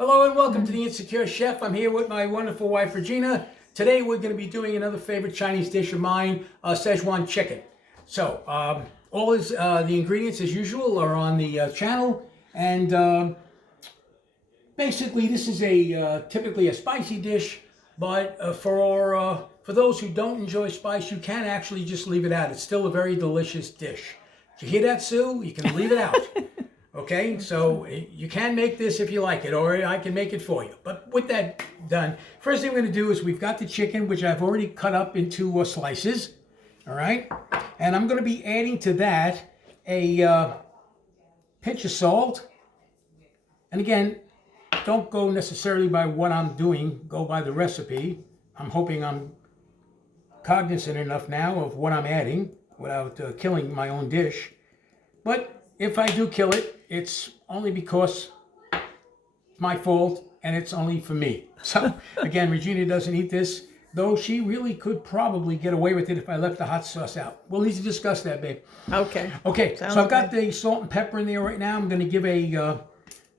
Hello and welcome to the Insecure Chef. I'm here with my wonderful wife Regina. Today we're going to be doing another favorite Chinese dish of mine, Szechuan Chicken. So all the ingredients as usual are on the channel, and basically this is typically a spicy dish, but for those who don't enjoy spice, you can actually just leave it out. It's still a very delicious dish. Did you hear that, Sue? You can leave it out. Okay, so you can make this if you like it, or I can make it for you. But with that done, first thing we're going to do is we've got the chicken, which I've already cut up into slices. All right, and I'm going to be adding to that a pinch of salt. And again, don't go necessarily by what I'm doing, go by the recipe. I'm hoping I'm cognizant enough now of what I'm adding without killing my own dish. But if I do kill it, it's only because it's my fault and it's only for me. So again, Regina doesn't eat this, though she really could probably get away with it if I left the hot sauce out. We'll need to discuss that, babe. Okay. Okay, Sounds so I've got good. the salt and pepper in there right now. I'm going to give a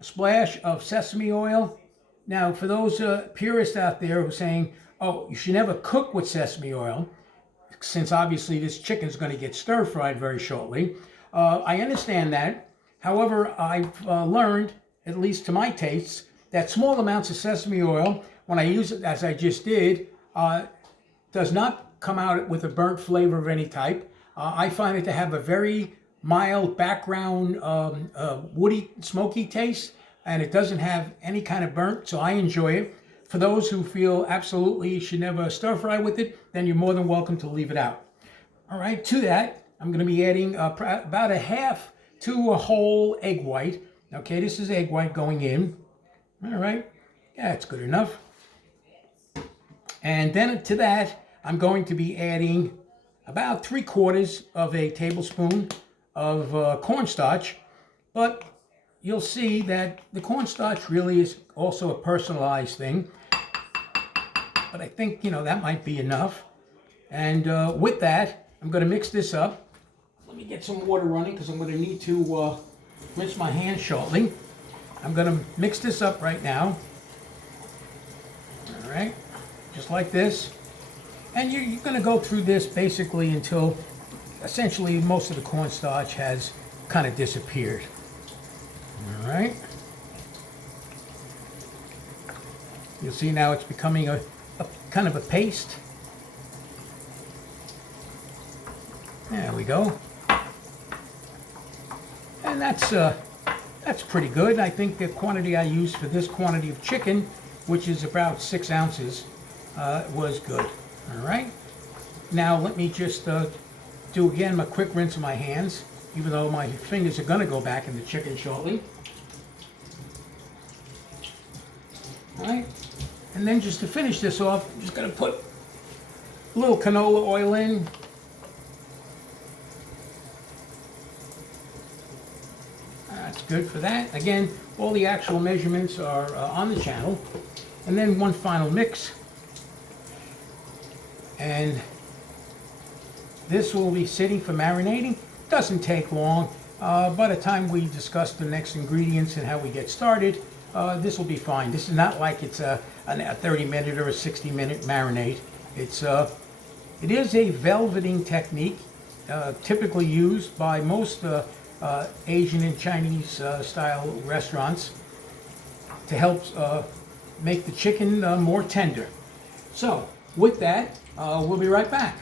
splash of sesame oil. Now, for those purists out there who are saying, oh, you should never cook with sesame oil, since obviously this chicken is going to get stir-fried very shortly. I understand that. However, I've learned, at least to my tastes, that small amounts of sesame oil, when I use it as I just did, does not come out with a burnt flavor of any type. I find it to have a very mild background, woody, smoky taste, and it doesn't have any kind of burnt, so I enjoy it. For those who feel absolutely you should never stir fry with it, then you're more than welcome to leave it out. All right, to that, I'm going to be adding about a half to a whole egg white. Okay, this is egg white going in. All right, yeah, that's good enough. And then to that, I'm going to be adding about 3/4 of a tablespoon of cornstarch. But you'll see that the cornstarch really is also a personalized thing. But I think, that might be enough. And with that, I'm going to mix this up. Let me get some water running because I'm going to need to rinse my hands shortly. I'm going to mix this up right now. All right, just like this. And you're going to go through this basically until essentially most of the cornstarch has kind of disappeared. All right. You'll see now it's becoming a kind of a paste. There we go. And that's pretty good. I think the quantity I used for this quantity of chicken, which is about 6 ounces, was good. All right. Now let me just do again my quick rinse of my hands, even though my fingers are going to go back in the chicken shortly. All right. And then just to finish this off, I'm just going to put a little canola oil in. That's good for that. Again, all the actual measurements are on the channel. And then one final mix. And this will be sitting for marinating. Doesn't take long. By the time we discuss the next ingredients and how we get started, this will be fine. This is not like it's a 30-minute or a 60-minute marinade. It is a velveting technique typically used by most Asian and Chinese style restaurants to help make the chicken more tender. So with that, we'll be right back.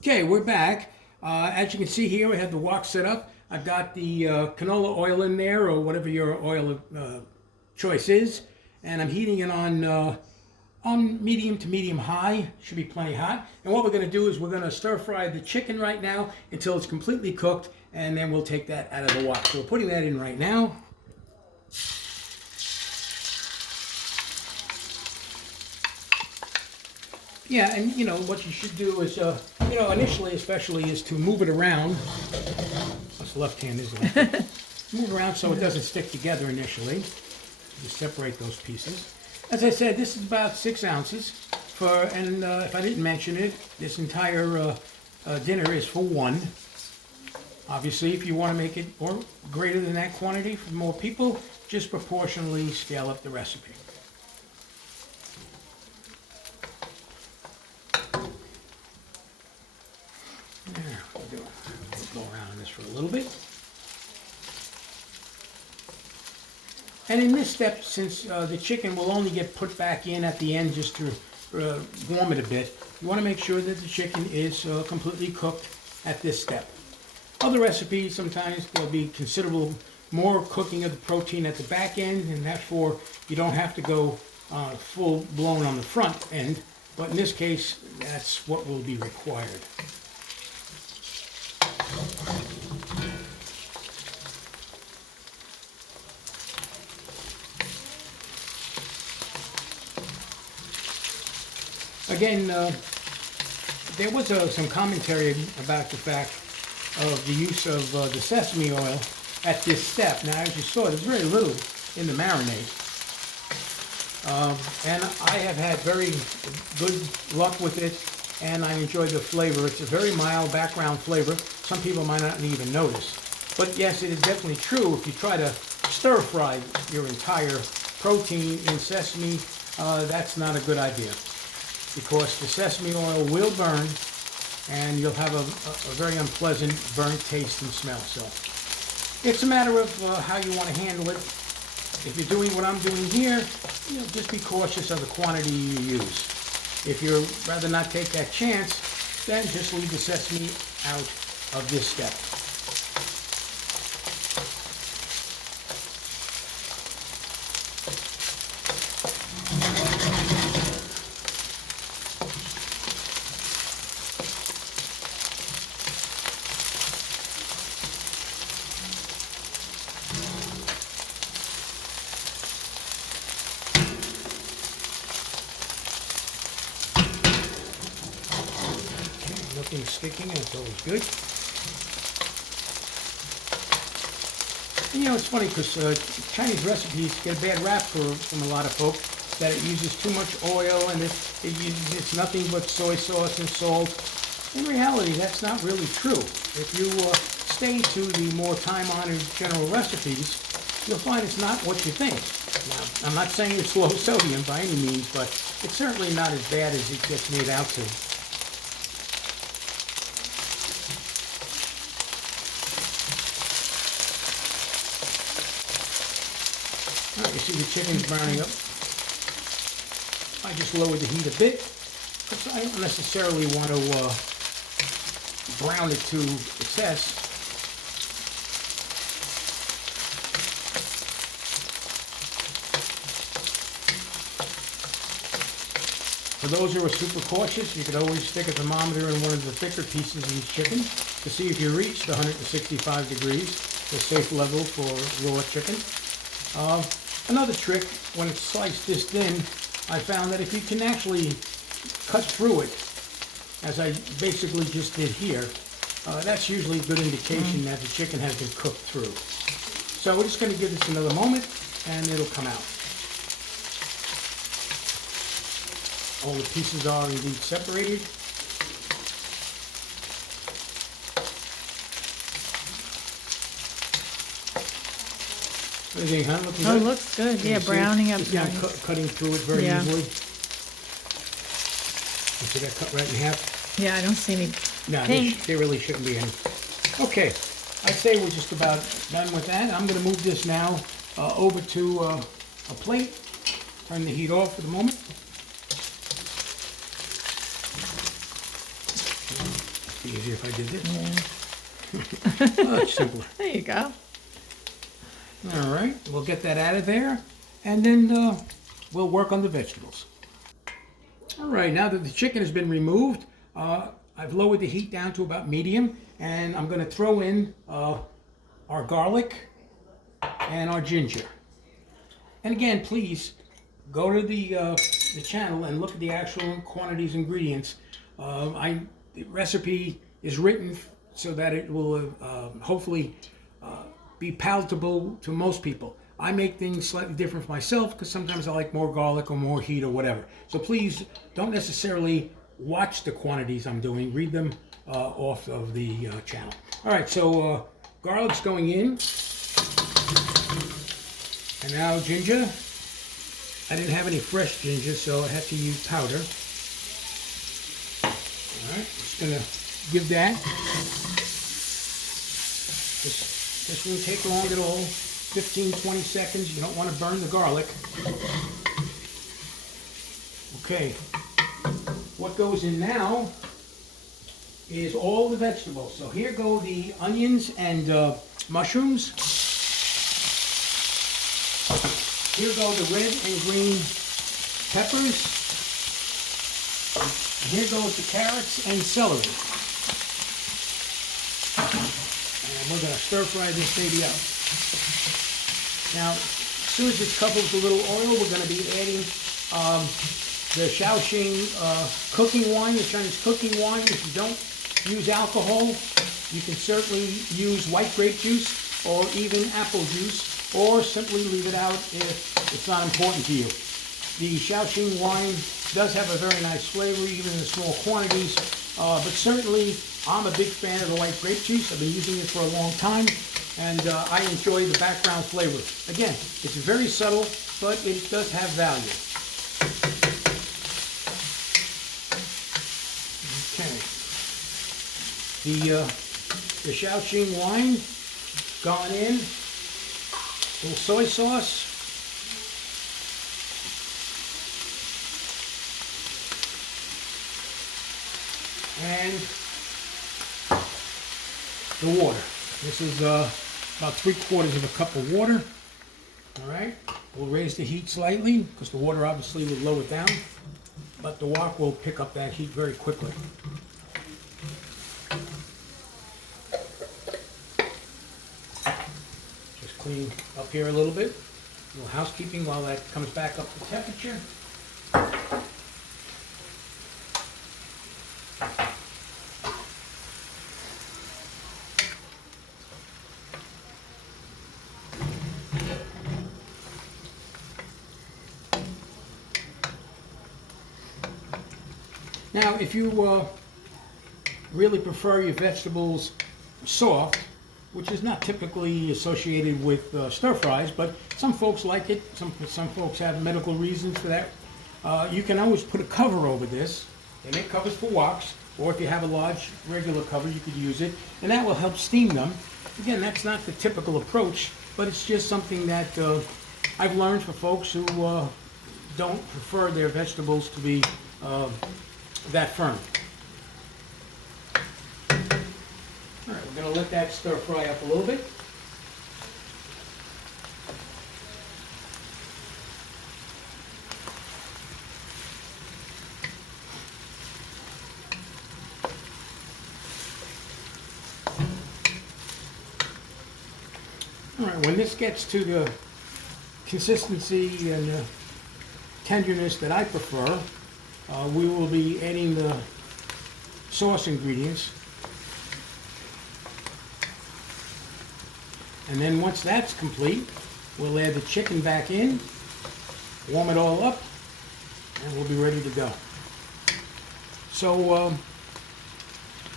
Okay, we're back. As you can see here, I have the wok set up. I've got the canola oil in there, or whatever your oil of choice is, and I'm heating it on medium to medium high. Should be plenty hot. And what we're going to do is we're going to stir fry the chicken right now until it's completely cooked, and then we'll take that out of the wok. So we're putting that in right now. Yeah, and what you should do is, initially especially, is to move it around. This left hand is left. Move around so it doesn't stick together initially. Just separate those pieces. As I said, this is about 6 ounces. And if I didn't mention it, this entire dinner is for one. Obviously, if you want to make it or greater than that quantity for more people, just proportionally scale up the recipe. There, we'll do it. We'll go around on this for a little bit. And in this step, since the chicken will only get put back in at the end just to warm it a bit, you want to make sure that the chicken is completely cooked at this step. Other recipes, sometimes there'll be considerable more cooking of the protein at the back end, and therefore you don't have to go full blown on the front end, but in this case, that's what will be required. Again, there was some commentary about the fact of the use of the sesame oil at this step. Now, as you saw, there's very little in the marinade. And I have had very good luck with it, and I enjoy the flavor. It's a very mild background flavor. Some people might not even notice. But yes, it is definitely true. If you try to stir fry your entire protein in sesame, that's not a good idea, because the sesame oil will burn, and you'll have a very unpleasant burnt taste and smell. So it's a matter of how you want to handle it. If you're doing what I'm doing here, just be cautious of the quantity you use. If you'd rather not take that chance, then just leave the sesame out of this step. Nothing sticking, and it's always good. And, it's funny because Chinese recipes get a bad rap from a lot of folks that it uses too much oil and it's nothing but soy sauce and salt. In reality, that's not really true. If you stay to the more time-honored general recipes, you'll find it's not what you think. Now, I'm not saying it's low sodium by any means, but it's certainly not as bad as it gets made out to. Alright, you see the chicken's browning up. I just lowered the heat a bit, because I don't necessarily want to brown it to excess. For those who are super cautious, you could always stick a thermometer in one of the thicker pieces of the chicken to see if you reach the 165 degrees, the safe level for raw chicken. Another trick, when it's sliced this thin, I found that if you can actually cut through it, as I basically just did here, that's usually a good indication that the chicken has been cooked through. So we're just going to give this another moment, and it'll come out. All the pieces are indeed separated. What do you think, huh? Looking good? It looks good. Yeah, browning up nice. Cutting through it very easily. You see that cut right in half? Yeah, I don't see any pink. There really shouldn't be any. Okay, I'd say we're just about done with that. I'm going to move this now over to a plate. Turn the heat off for the moment. It'd be easier if I did this. Yeah. Much simpler. There you go. All right, we'll get that out of there, and then we'll work on the vegetables. All right, now that the chicken has been removed, I've lowered the heat down to about medium, and I'm going to throw in our garlic and our ginger. And again, please go to the channel and look at the actual quantities, ingredients. The recipe is written so that it will hopefully be palatable to most people. I make things slightly different for myself because sometimes I like more garlic or more heat or whatever. So please don't necessarily watch the quantities I'm doing. Read them off of the channel. All right, so garlic's going in. And now ginger. I didn't have any fresh ginger, so I had to use powder. Alright, just gonna give that. This won't take long at all. 15-20 seconds. You don't want to burn the garlic. Okay. What goes in now is all the vegetables. So here go the onions and mushrooms. Here go the red and green peppers. And here goes the carrots and celery. And we're going to stir fry this baby up. Now, as soon as it's covered with a little oil, we're going to be adding the shaoxing cooking wine, the Chinese cooking wine. If you don't use alcohol, you can certainly use white grape juice or even apple juice, or simply leave it out if it's not important to you. The shaoxing wine does have a very nice flavor, even in small quantities, but certainly I'm a big fan of the white grape juice. I've been using it for a long time, and I enjoy the background flavor. Again, it's very subtle, but it does have value. Okay. The shaoxing wine gone in. A little soy sauce. And the water. This is about 3/4 of a cup of water. All right. We'll raise the heat slightly because the water obviously will lower it down, but the wok will pick up that heat very quickly. Clean up here a little bit. A little housekeeping while that comes back up to temperature. Now, if you really prefer your vegetables soft, which is not typically associated with stir fries, but some folks like it. Some folks have medical reasons for that. You can always put a cover over this. They make covers for woks, or if you have a large regular cover, you could use it, and that will help steam them. Again, that's not the typical approach, but it's just something that I've learned for folks who don't prefer their vegetables to be that firm. All right, we're going to let that stir fry up a little bit. All right, when this gets to the consistency and the tenderness that I prefer, we will be adding the sauce ingredients. And then once that's complete, we'll add the chicken back in, warm it all up, and we'll be ready to go. So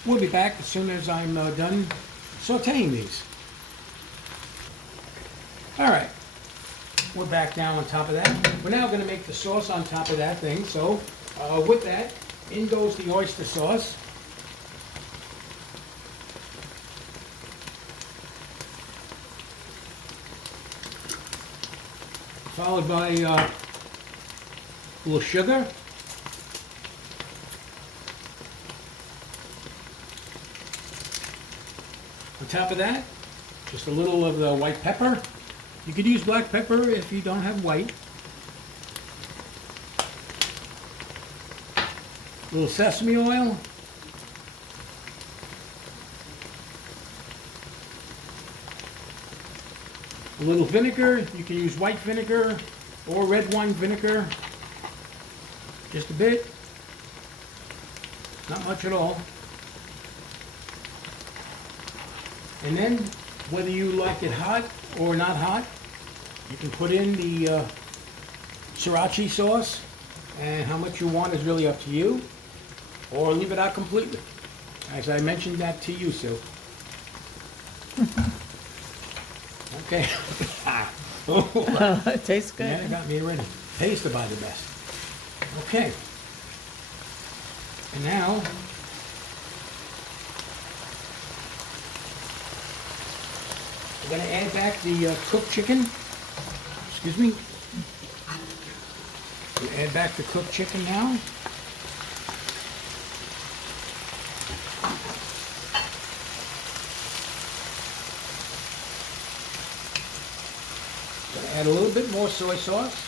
we'll be back as soon as I'm done sauteing these. All right, we're back now on top of that. We're now going to make the sauce on top of that thing. So with that, in goes the oyster sauce. Followed by a little sugar. On top of that, just a little of the white pepper. You could use black pepper if you don't have white. A little sesame oil. A little vinegar. You can use white vinegar or red wine vinegar. Just a bit. Not much at all. And then, whether you like it hot or not hot, you can put in the sriracha sauce, and how much you want is really up to you, or leave it out completely, as I mentioned that to you, Sue. Okay. Oh, It tastes good. yeah, it got me ready. Tasted by the best. Okay. And now, we're going to add back the cooked chicken. Excuse me. We add back the cooked chicken now. Going to add a little bit more soy sauce.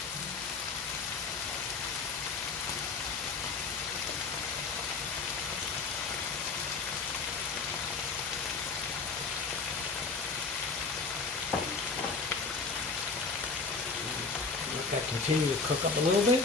Let that continue to cook up a little bit.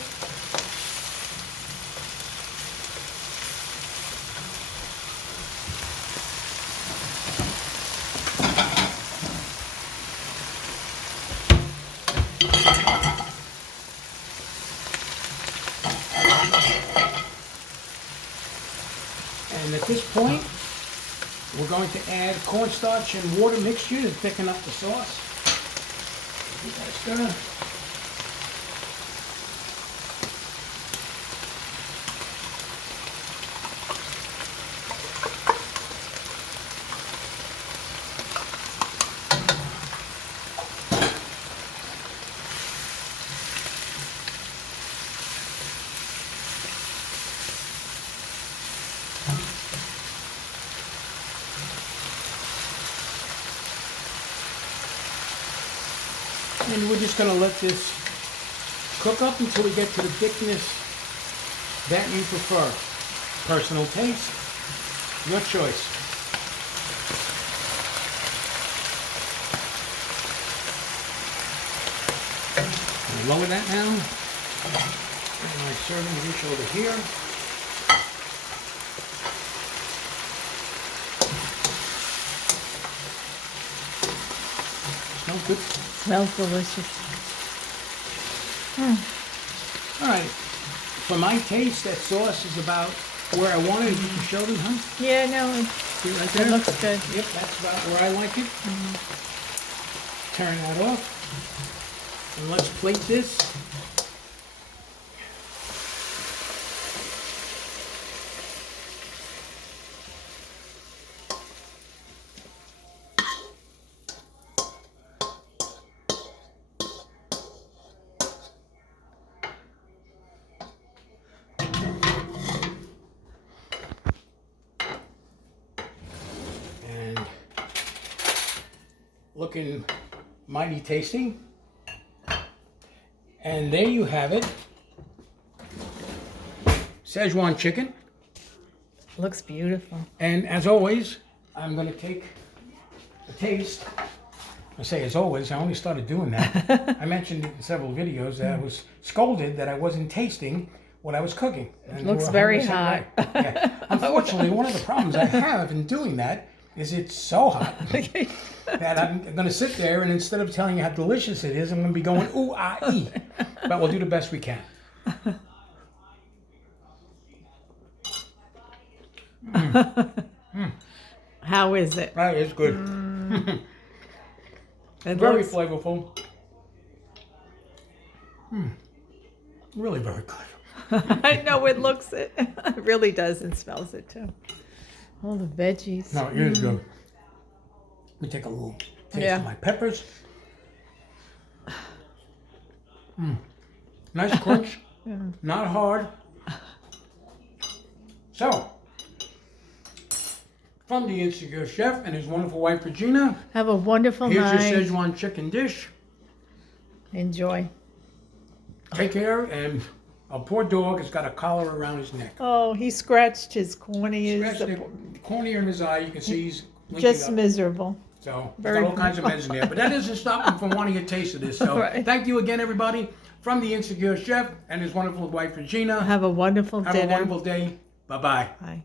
And at this point, we're going to add cornstarch and water mixture to thicken up the sauce. Give that a stir. And we're just going to let this cook up until we get to the thickness that you prefer. Personal taste, your choice. I'll lower that now. And my serving dish over here. Smells good. Smells delicious. All right. For my taste, that sauce is about where I want it. You can show them, huh? Yeah, no, See right it there? looks good. Yep, that's about where I like it. Turn that off. And let's plate this. Looking mighty tasty. And there you have it. Szechuan chicken. Looks beautiful. And as always, I'm going to take a taste. I say as always, I only started doing that. I mentioned it in several videos that I was scolded that I wasn't tasting what I was cooking. And Looks we're very 100% hot. right. Yeah. Unfortunately, one of the problems I have in doing that is it's so hot that I'm going to sit there and instead of telling you how delicious it is, I'm going to be going ooh, ah, ee. But we'll do the best we can. How is it? That is good. It Very looks, flavorful. Really very good. I know it looks it. It really does and smells it too. All the veggies. No, it is good. Let me take a little taste of my peppers. Nice crunch. Not hard. So, from the Insecure Chef and his wonderful wife Regina, Have a wonderful here's night. your Szechuan chicken dish. Enjoy. Take care, and a poor dog has got a collar around his neck. Oh, he scratched his corneas. Scratched the cornea in his eye. You can see he's blinking Just up. miserable. So, he's Very got all kinds of meds in there. But that doesn't stop him from wanting a taste of this. So, Right. thank you again, everybody, from the Insecure Chef and his wonderful wife Regina. Have a wonderful Have dinner. a wonderful day. Bye-bye. Bye.